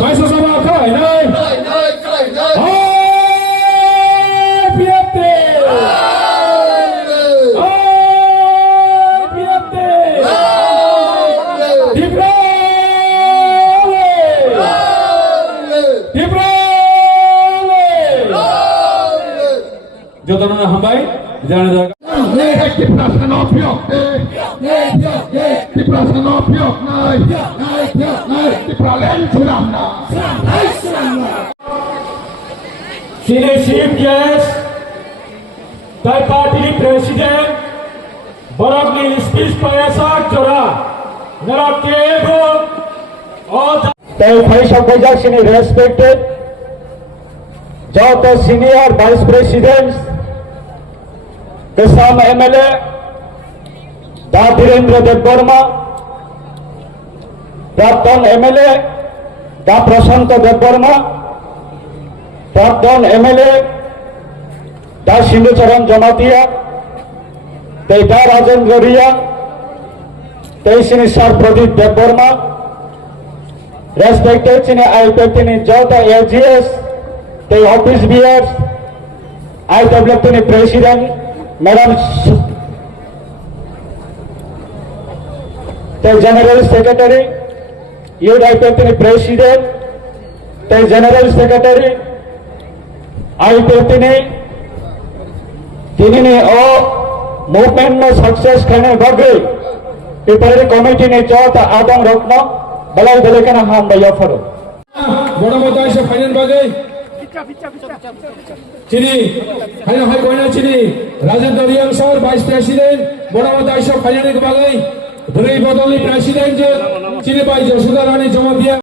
পয়সা জমা কয় নাই যত না হামাই জানা Vice Sabah kay nay. Ay, PFT. Ay, PFT. Dibrale. Dibrale. যতনা হামাই জানা যাক Senior Chief Guest, তার পার্টির প্রেসিডেন্ট বরফনি স্পিচ পায়াসাক জোড়া মেরা কেভ और The Faisal Bajak senior respected, যত সিনিয়র ভাইস প্রেসিডেন্ট কেসাম এমএলএ দা বীরেন্দ্র দেব প্রাক্তন এমএলএ দা প্রশান্ত দেব বর্মা প্রাক্তন এমএলএ দা সিন্ধুচরণ জমাতিয়া তেই দা রাজেন্দ্র রিয়া তেই Shri sir Pradip Deb Barma respected senior IPFTN Jota LGS, the office bears, IWFTN President, Madam Su- madam તે જનરલ સેક્રેટરી યુથ આઈપીએફની president તે જનરલ સેક્રેટરી આઈપીએફની તેની ઓ મૂવમેન્ટનો સક્સેસ ખને વગે પીપલની કમિટીને ચોથ આદમ રત્ન બલાઈ દલેકના હામ ભાઈ ઓફર બડો મોટો છે ફાઇનલ વગે এসে ফাইনাল হাই কয়না চিনি রাজেন্দ্র রিয়াং সর ভাইস প্রেসিডেন্ট বড় মতো ফাইনালের বাগাই? ভুলেই বদলি প্রেসিডেন্ট চিনি ভাই যশোদা রানী জমা দিয়া